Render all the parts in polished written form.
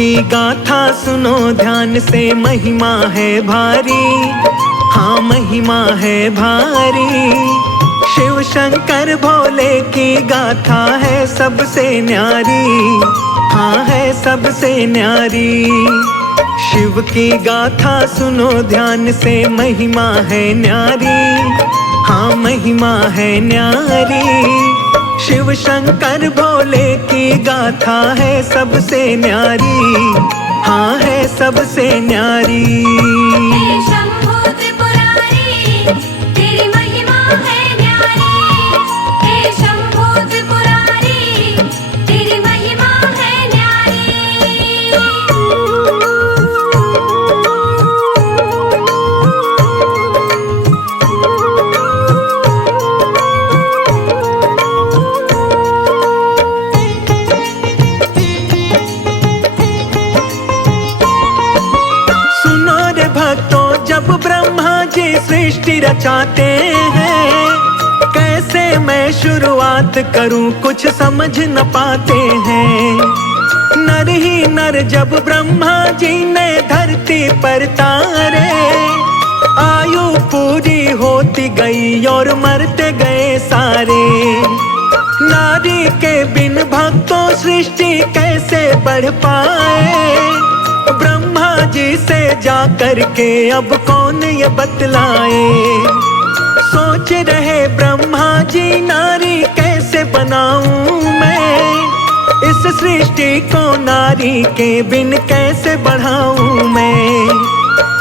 की गाथा सुनो ध्यान से, महिमा है भारी, हाँ महिमा है भारी। शिव शंकर भोले की गाथा है सबसे न्यारी, हाँ है सबसे न्यारी। शिव की गाथा सुनो ध्यान से, महिमा है न्यारी, हाँ महिमा है न्यारी। शिव शंकर भोले की गाथा है सबसे न्यारी, हाँ है सबसे न्यारी। हे शंभो त्रिपुरारी, तेरी महिमा है न्यारी। हे शंभो त्रिपुरारी, तेरी महिमा है न्यारी। जब ब्रह्मा जी सृष्टि रचाते हैं, कैसे मैं शुरुआत करूं कुछ समझ न पाते हैं। नर ही नर जब ब्रह्मा जी ने धरती पर तारे, आयु पूरी होती गई और मरते गए सारे। नारी के बिन भक्तों सृष्टि कैसे बढ़ पाए, ब्रह्मा जी से जा करके अब कौन ये बतलाए। सोच रहे ब्रह्मा जी नारी कैसे बनाऊं मैं, इस सृष्टि को नारी के बिन कैसे बढ़ाऊं मैं।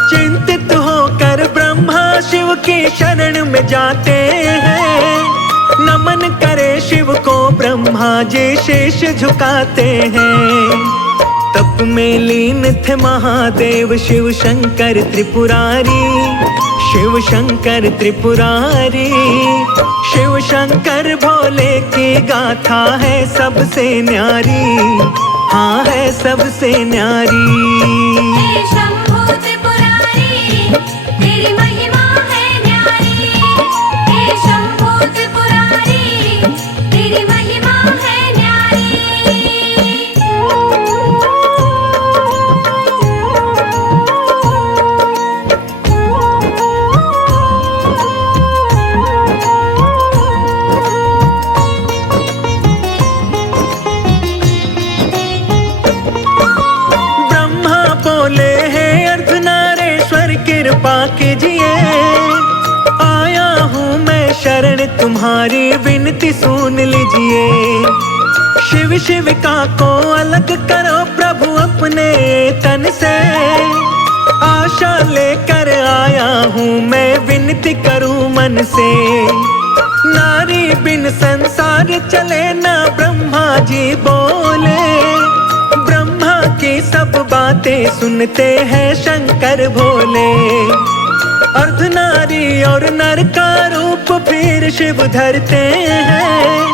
चिंतित होकर ब्रह्मा शिव की शरण में जाते हैं, नमन करे शिव को ब्रह्मा जी शीश झुकाते हैं। तप में लीन थे महादेव शिव शंकर त्रिपुरारी, शिव शंकर त्रिपुरारी। शिव शंकर भोले की गाथा है सबसे न्यारी, हाँ है सबसे न्यारी। हे शंभो त्रिपुरारी, तेरी महिमा है न्यारी। हे शंभो त्रिपुरारी, तेरी महिमा है न्यारी। कृपा कीजिए, आया हूँ मैं शरण तुम्हारी, विनती सुन लीजिए। शिव शिविका को अलग करो प्रभु अपने तन से, आशा लेकर आया हूँ मैं, विनती करूँ मन से। नारी बिन संसार चले ना ब्रह्मा जी बोले, ब्रह्मा की सब बातें सुनते हैं शंकर भोले। अर्धनारी और नर का रूप फिर शिव धरते हैं,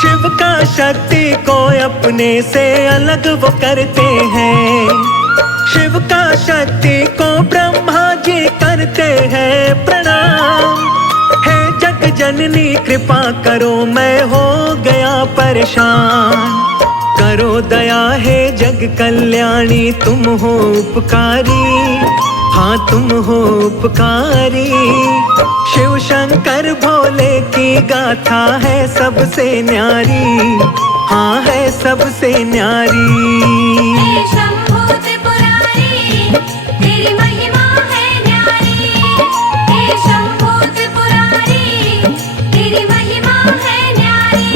शिव का शक्ति को अपने से अलग वो करते हैं। शिव का शक्ति को ब्रह्मा जी करते हैं प्रणाम। हे जग जननी कृपा करो, मैं हो गया परेशान। करो दया है जग कल्याणी, तुम हो उपकारी, हाँ तुम हो उपकारी। शिव शंकर भोले की गाथा है सबसे न्यारी, हाँ है सबसे न्यारी। हे शंभो त्रिपुरारी, तेरी महिमा है न्यारी। हे शंभो त्रिपुरारी, तेरी महिमा है न्यारी।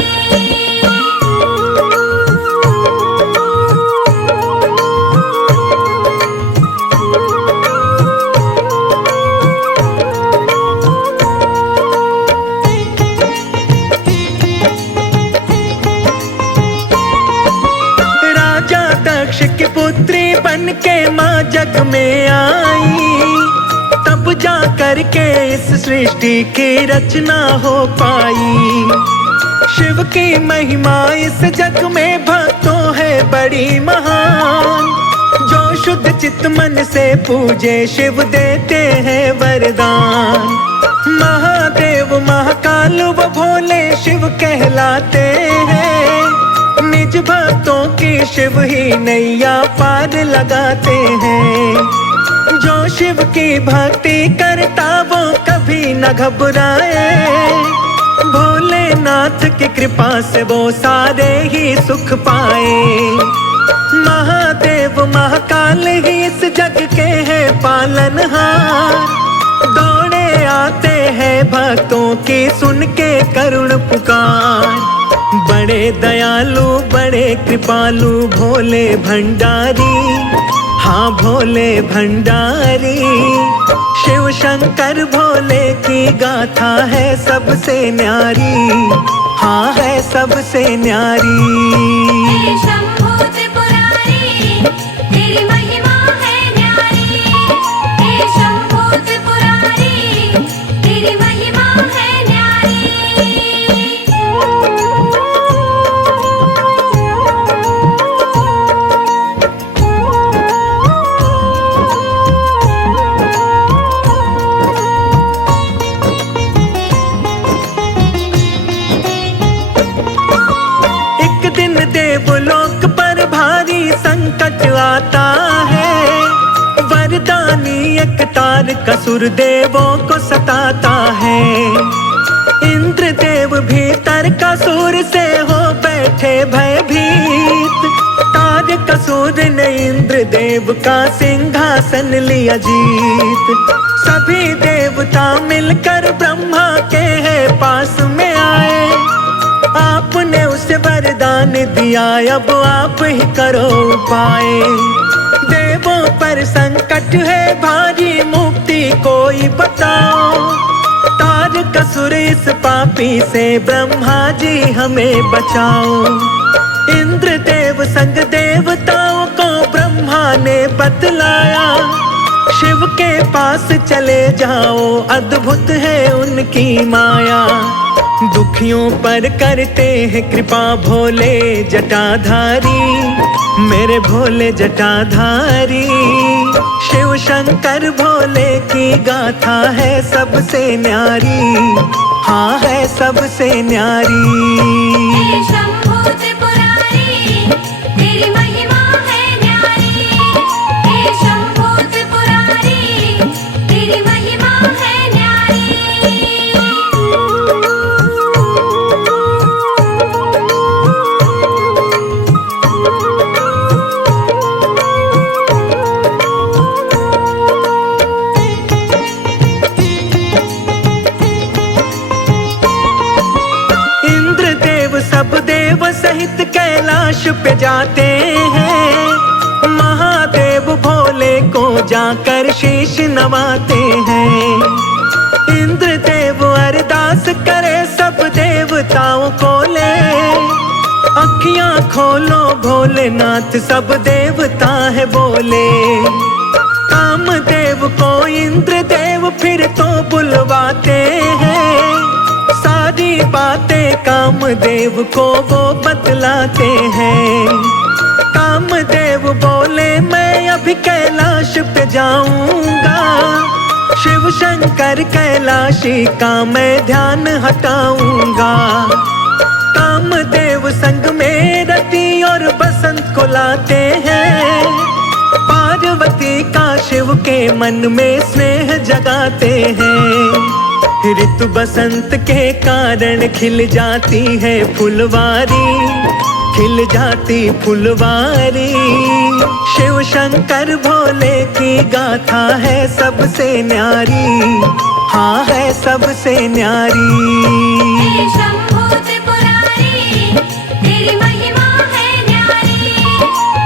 की पुत्री बन के माँ जग में आई, तब जा कर के इस सृष्टि की रचना हो पाई। शिव की महिमा इस जग में भक्तों है बड़ी महान, जो शुद्ध चित्त मन से पूजे शिव देते हैं वरदान। महादेव महाकाल व भोले शिव कहलाते हैं, निज भक्तों की कभी शिव ही नैया पार लगाते हैं। जो शिव की भक्ति करता वो कभी न घबराए। भोलेनाथ की कृपा से वो सारे ही सुख पाए। महादेव महाकाल ही इस जग के हैं पालनहार। दौड़े आते हैं भक्तों की सुन के करुण पुकार। बड़े दयालु बड़े कृपालु भोले भंडारी, हाँ भोले भंडारी। शिव शंकर भोले की गाथा है सबसे न्यारी, हाँ है सबसे न्यारी। हे शंभू त्रिपुरारी, तेरी महिमा है न्यारी। हे शंभू त्रिपुरारी, तेरी महिमा है न्यारी। एक दिन देवलोक पर भारी संकट आता है। वरदानी एक तारकासुर देवों को सताता है। इंद्रदेव भी तारकासुर से हो बैठे भयभीत। तारकासुर ने इंद्रदेव का सिंहासन लिया जीत। सभी देवता मिलकर ब्रह्मा के पास में आए। आपने उसे वरदान दिया अब आप ही करो उपाय। देवों पर संकट है भारी मुक्ति कोई बताओ। तारकासुर इस पापी से ब्रह्मा जी हमें बचाओ। इंद्रदेव संग देवताओं को ब्रह्मा ने बतलाया। शिव के पास चले जाओ अद्भुत है उनकी माया। दुखियों पर करते हैं कृपा भोले जटाधारी, मेरे भोले जटाधारी। शिव शंकर भोले की गाथा है सबसे न्यारी, हाँ है सबसे न्यारी। हे शंभू त्रिपुरारी, तेरी महिमा है न्यारी। हे शंभू त्रिपुरारी, तेरी महिमा है न्यारी। इंद्रदेव सब देव सहित कैलाश पे जाते हैं। महादेव भोले को जाकर शीश नवाते हैं। इंद्रदेव अरदास करे सब देवताओं को ले। अखियां खोलो भोलेनाथ सब देवता है बोले। कामदेव को इंद्रदेव फिर तो बुलवाते हैं। सारी बातें कामदेव को वो बतलाते हैं। कामदेव बोले मैं अभी कैलाश पे जाऊंगा। शिव शंकर कैलाशी का मैं ध्यान हटाऊंगा। कामदेव संग में रति और बसंत को लाते हैं। पार्वती का शिव के मन में स्नेह जगाते हैं। ऋतु बसंत के कारण खिल जाती है फुलवारी, खिल जाती फुलवारी। शिव शंकर भोले की गाथा है सबसे न्यारी, हाँ है सबसे न्यारी। हे शंभू त्रिपुरारी, तेरी महिमा है न्यारी।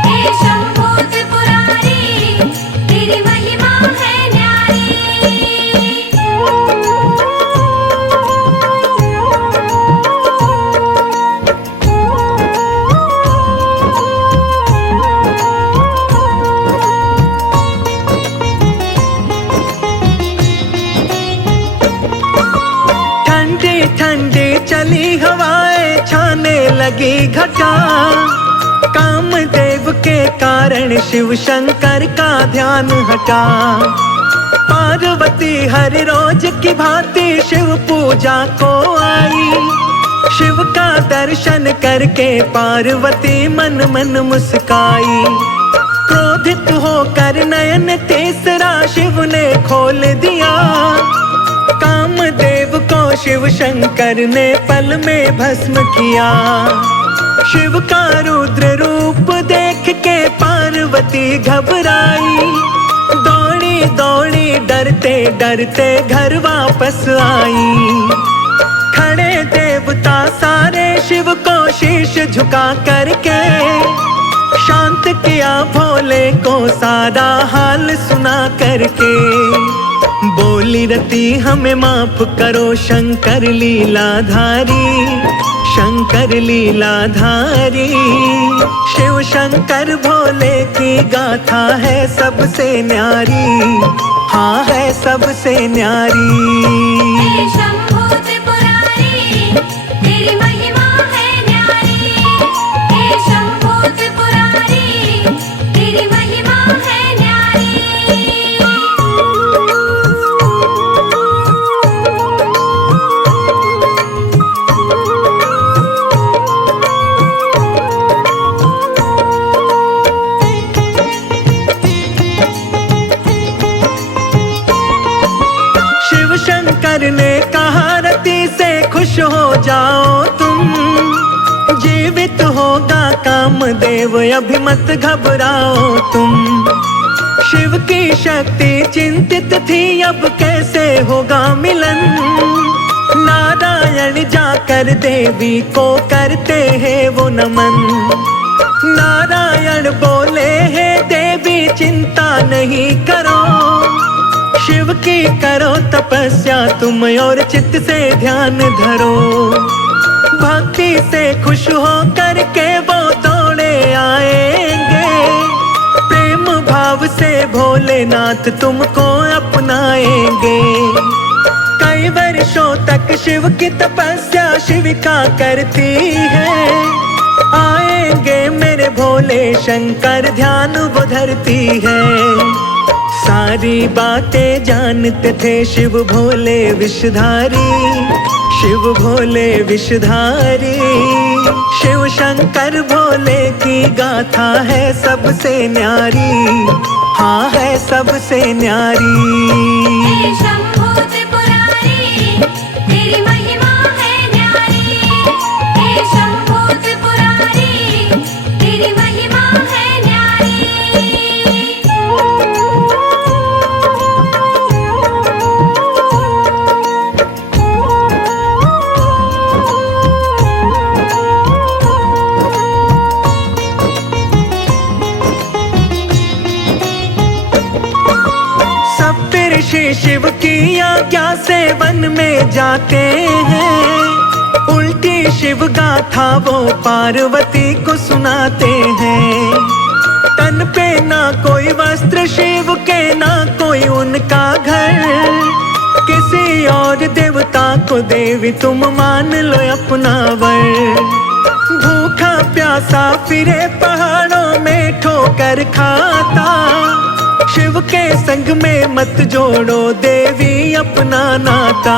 हे शंभू त्रिपुरारी, तेरी महिमा है न्यारी। ठंडी ठंडी चली हवाएं छाने लगी घटा। कामदेव के कारण शिव शंकर का ध्यान हटा। पार्वती हर रोज की भांति शिव पूजा को आई। शिव का दर्शन करके पार्वती मन मन मुस्काई। क्रोधित होकर नयन तीसरा शिव ने खोल दिया। कामदेव को शिव शंकर ने पल में भस्म किया। शिव का रुद्र रूप देख के पार्वती घबराई। दौड़ी दौड़ी डरते डरते घर वापस आई। खड़े देवता सारे शिव को शीश झुका करके शांत किया भोले को सारा हाल सुना करके। बोली रति हमें माफ करो शंकर लीलाधारी, शंकर लीलाधारी। शिव शंकर भोले की गाथा है सबसे न्यारी, हाँ है सबसे न्यारी। हे शंभो त्रिपुरारी, तेरी महिमा है न्यारी। हे शंभो त्रिपुरारी, तेरी महिमा है न्यारी। शिव शंकर ने कहा रति से खुश हो जाओ तुम। जीवित होगा कामदेव अभी मत घबराओ तुम। शिव की शक्ति चिंतित थी अब कैसे होगा मिलन। नारायण जाकर देवी को करते हैं वो नमन। नारायण बोले है देवी चिंता नहीं करो। शिव की करो तपस्या तुम और चित्त से ध्यान धरो। भक्ति से खुश हो करके वो दौड़े आएंगे। प्रेम भाव से भोलेनाथ तुमको अपनाएंगे। कई वर्षों तक शिव की तपस्या शिविका करती है। आएंगे मेरे भोले शंकर ध्यान वो धरती है। सारी बातें जानते थे शिव भोले विषधारी, शिव भोले विषधारी। शिव शंकर भोले की गाथा है सबसे न्यारी, हाँ है सबसे न्यारी। हे शंभो त्रिपुरारी, तेरी महिमा है न्यारी। हे शंभो त्रिपुरारी, तेरी महिमा है न्यारी। ऋषि शिव की आज्ञा से वन में जाते हैं। उल्टी शिव गाथा वो पार्वती को सुनाते हैं। तन पे ना कोई वस्त्र शिव के ना कोई उनका घर। किसी और देवता को देवी तुम मान लो अपना वर। भूखा प्यासा फिरे पहाड़ों में ठोकर खाता। शिव के संग में मत जोड़ो देवी अपना नाता।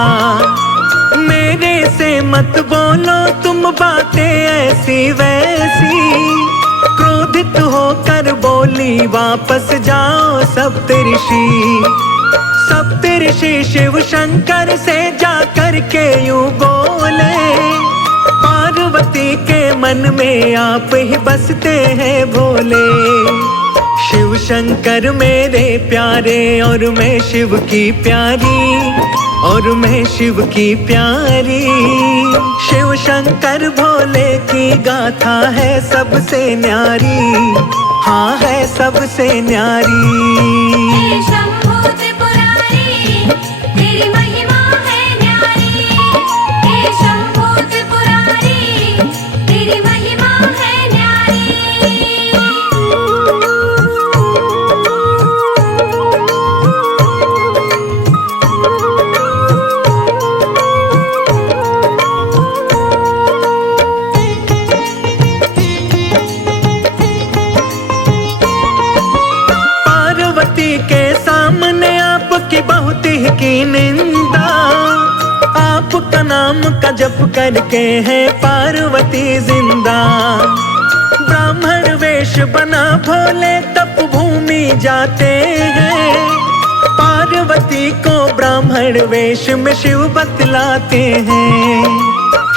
मेरे से मत बोलो तुम बातें ऐसी वैसी। क्रोधित होकर बोली वापस जाओ सप्तऋषि। सप्तऋषि शिव शंकर से जाकर के यूं बोले। पार्वती के मन में आप ही बसते हैं भोले। शिव शंकर मेरे प्यारे और मैं शिव की प्यारी, और मैं शिव की प्यारी। शिव शंकर भोले की गाथा है सबसे न्यारी, हाँ है सबसे न्यारी। हे शंभो त्रिपुरारी, तेरी महिमा है न्यारी। हे शंभो त्रिपुरारी, तेरी महिमा है न्यारी। की निंदा आपका ना नाम का जप करके है पार्वती जिंदा। ब्राह्मण वेश बना भोले तप भूमि जाते हैं। पार्वती को ब्राह्मण वेश में शिव बतलाते हैं।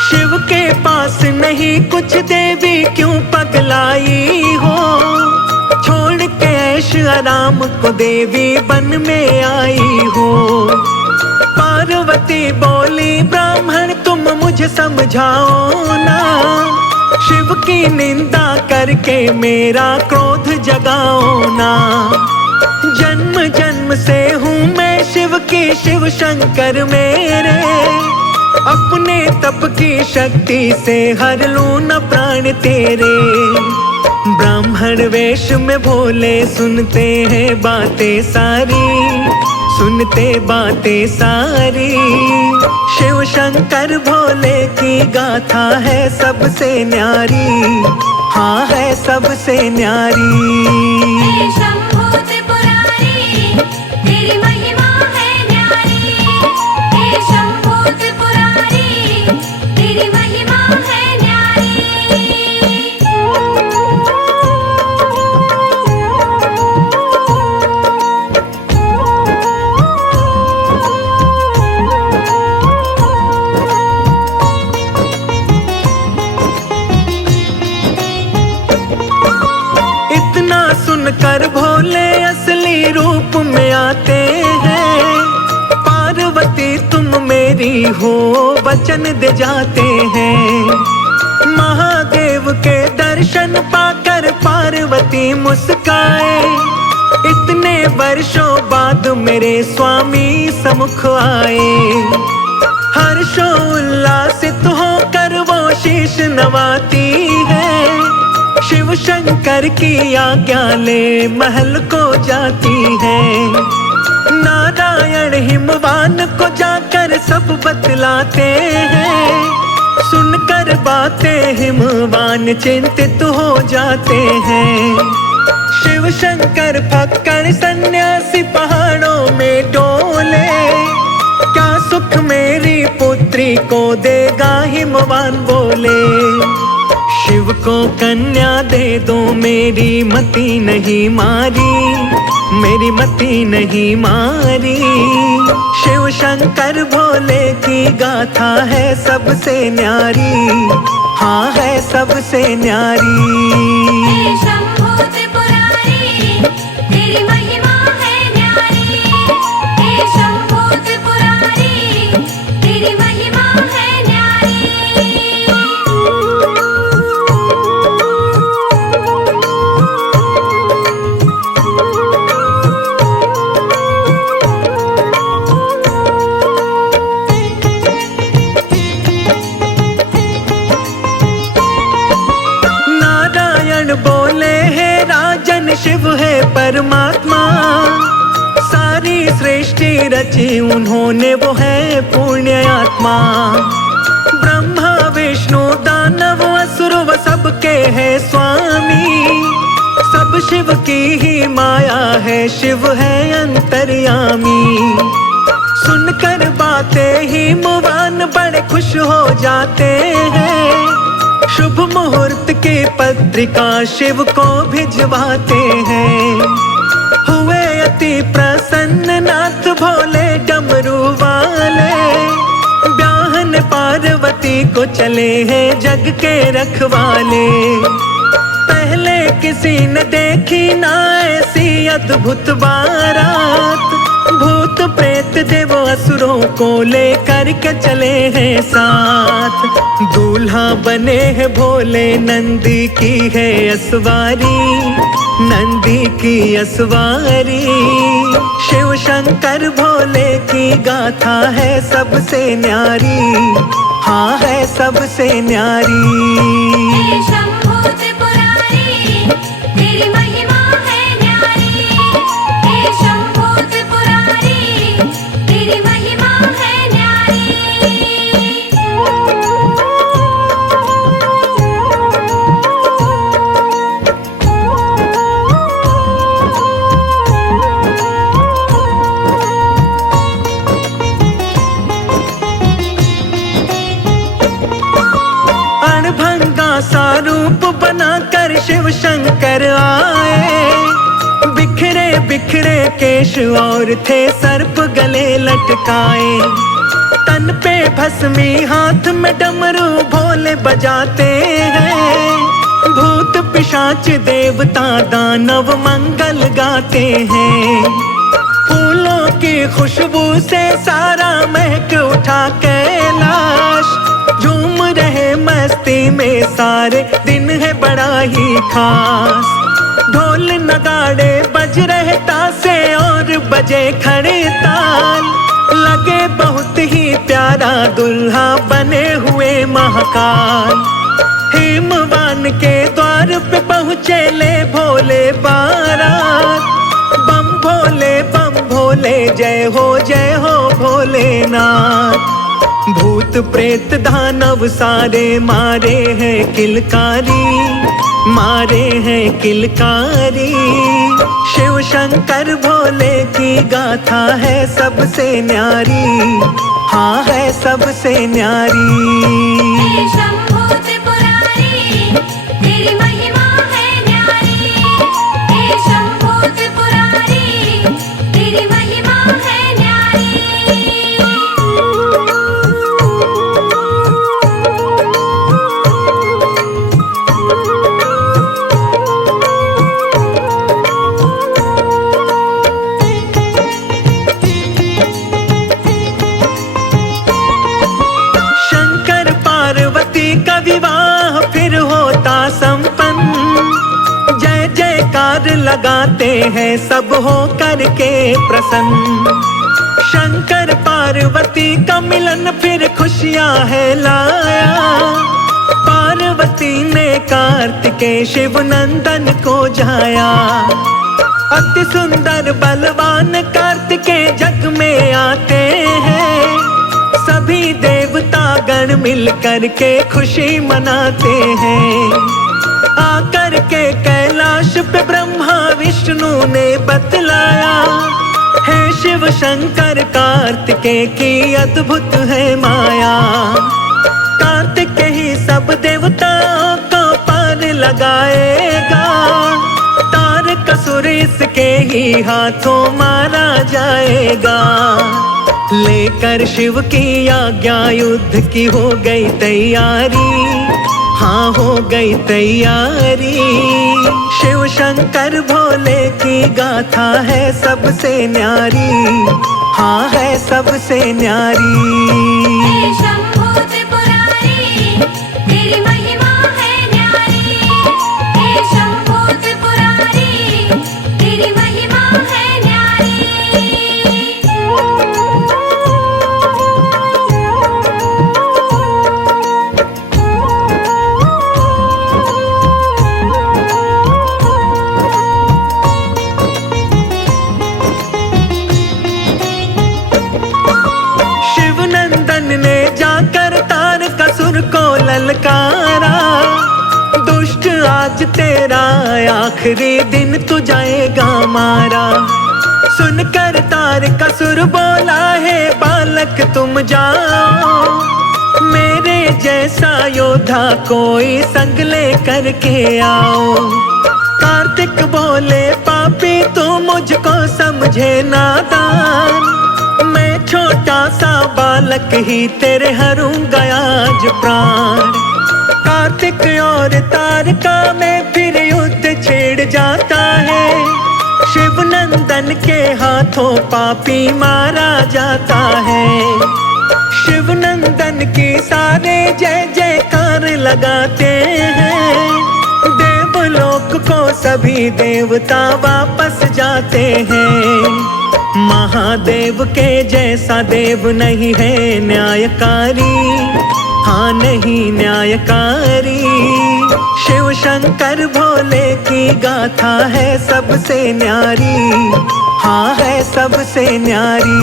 शिव के पास नहीं कुछ देवी क्यों पगलाई हो, छोड़ के ऐश आराम को देवी बन में आई हो। पार्वती बोली ब्राह्मण तुम मुझे समझाओ ना, शिव की निंदा करके मेरा क्रोध जगाओ ना। जन्म जन्म से हूँ मैं शिव की, शिव शंकर मेरे, अपने तप की शक्ति से हर लूं न प्राण तेरे। ब्राह्मण वेश में भोले सुनते हैं बातें सारी, सुनते बातें सारी। शिव शंकर भोले की गाथा है सबसे न्यारी, हाँ है सबसे न्यारी। हे शंभू त्रिपुरारी, तेरी महिमा है न्यारी। हे शंभू त्रिपुरारी, तेरी महिमा है न्यारी। इतना सुनकर भोले असली रूप में आते हैं। पार्वती तुम मेरी हो वचन दे जाते हैं। महादेव के दर्शन पाकर पार्वती मुस्काए। इतने वर्षों बाद मेरे स्वामी सम्मुख आए। हर्षोल्लासित होकर वो शीश नवाती है। शिव शंकर की आज्ञा ले महल को जाती है। नारायण हिमवान को जाकर सब बतलाते हैं। सुनकर बातें हिमवान चिंतित हो जाते हैं। शिव शंकर फक्कड़ सन्यासी पहाड़ों में डोले। क्या सुख मेरी पुत्री को देगा हिमवान बोले। शिव को कन्या दे दो मेरी मति नहीं मारी, मेरी मति नहीं मारी। शिव शंकर भोले की गाथा है सबसे न्यारी, हाँ है सबसे न्यारी। हे शंभू त्रिपुरारी, तेरी महिमा है न्यारी। हे शंभू त्रिपुरारी, तेरी महिमा है न्यारी। बोले है राजन शिव है परमात्मा। सारी सृष्टि रची उन्होंने वो है पुण्य आत्मा। ब्रह्मा विष्णु दानव असुर व सबके है स्वामी। सब शिव की ही माया है, शिव है अंतर्यामी। सुनकर बातें ही मुवान बड़े खुश हो जाते हैं। शुभ मुहूर्त की पत्रिका शिव को भिजवाते हैं। हुए अति प्रसन्न नाथ भोले डमरू वाले। ब्याहन पार्वती को चले हैं जग के रखवाले। पहले किसी ने देखी ना ऐसी अद्भुत बारात। भूत प्रेत देव असुरों को लेकर के चले हैं साथ। दूल्हा बने हैं भोले नंदी की है असवारी, नंदी की असवारी। शिव शंकर भोले की गाथा है सबसे न्यारी, हाँ है सबसे न्यारी। हे शंभू त्रिपुरारी, तेरी महिमा है न्यारी। हे शंभू त्रिपुरारी, तेरी महिमा है न्यारी। शिव शंकर आए। बिखरे बिखरे केश और थे सर्प गले लटकाए। तन पे भस्मी हाथ में डमरू भोले बजाते हैं। भूत पिशाच देवता दानव मंगल गाते हैं। फूलों की खुशबू से सारा महक उठा कैलाश। झूम रहे मस्ती में सारे दिन है बड़ा ही खास। ढोल नगाड़े बज रहे तासे और बजे खड़े ताल। लगे बहुत ही प्यारा दुल्हा बने हुए महाकाल। हिमवान के द्वार पे पहुँचे ले भोले बारात। बम भोले जय हो भोलेनाथ। भूत प्रेत दानव सारे मारे हैं किलकारी, मारे हैं किलकारी। शिव शंकर भोले की गाथा है सबसे न्यारी, हाँ है सबसे न्यारी। हे शंभो त्रिपुरारी तेरी महिमा है न्यारी। हे शंभो त्रिपुरारी तेरी महिमा है न्यारी। शंकर पार्वती का विवाह फिर होता संपन्न। जय जयकार लगाते हैं सब हो करके प्रसन्न। शंकर पार्वती का मिलन फिर खुशियां है लाया। पार्वती ने कार्तिकेय शिव नंदन को जाया। अति सुंदर बलवान कार्तिकेय जग में आते हैं। सभी देवता गण मिल करके खुशी मनाते हैं। आकर के कैलाश पे ब्रह्मा विष्णु ने बतलाया। हे शिव शंकर कार्तिकेय की अद्भुत है माया। कार्तिकेय ही सब देवताओं को पार लगाएगा। तारकासुर इसके ही हाथों मारा जाएगा। लेकर शिव की आज्ञा युद्ध की हो गई तैयारी, हाँ हो गई तैयारी। शिव शंकर भोले की गाथा है सबसे न्यारी, हाँ है सबसे न्यारी। हे शंभो त्रिपुरारी तेरी महिमा है न्यारी। हे शंभो त्रिपुरारी तेरी महिमा है न्यारी। शिव नंदन ने जाकर तारकासुर को ललकारा। दुष्ट आज तेरा आखिरी दिन तू जाएगा मारा। सुनकर तारकासुर बोला है बालक तुम जाओ। मेरे जैसा योद्धा कोई संग ले करके आओ। कार्तिक बोले पापी तू मुझको समझे नादान। मैं छोटा सा बालक ही तेरे हरूंगा आज प्राण। कार्तिक और तारका में फिर युद्ध छिड़ जाता है। शिव नंदन के हाथों पापी मारा जाता है। शिव नंदन की सारे जय जयकार लगाते हैं। देवलोक को सभी देवता वापस जाते हैं। महादेव के जैसा देव नहीं है न्यायकारी, हाँ नहीं न्यायकारी। शिव शंकर भोले की गाथा है सबसे न्यारी, हाँ है सबसे न्यारी।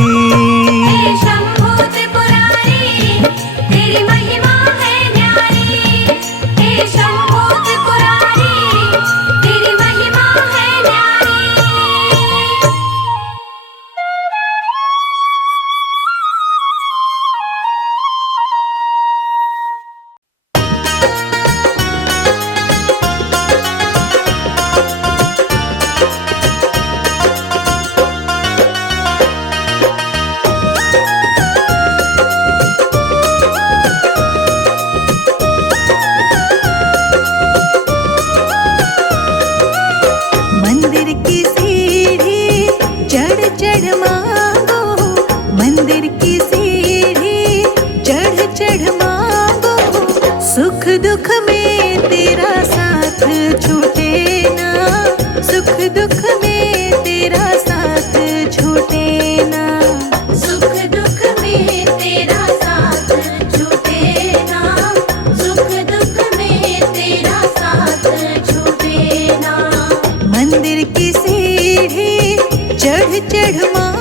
हे शंभो त्रिपुरारी तेरी महिमा है न्यारी। हे शंभो त्रिपुरारी तेरी महिमा है न्यारी। सुख दुख में तेरा साथ छूटे ना। सुख दुख में तेरा साथ छूटे ना, सुख दुख में तेरा साथ छूटे ना। मंदिर की सीढ़ी चढ़ चढ़ माँ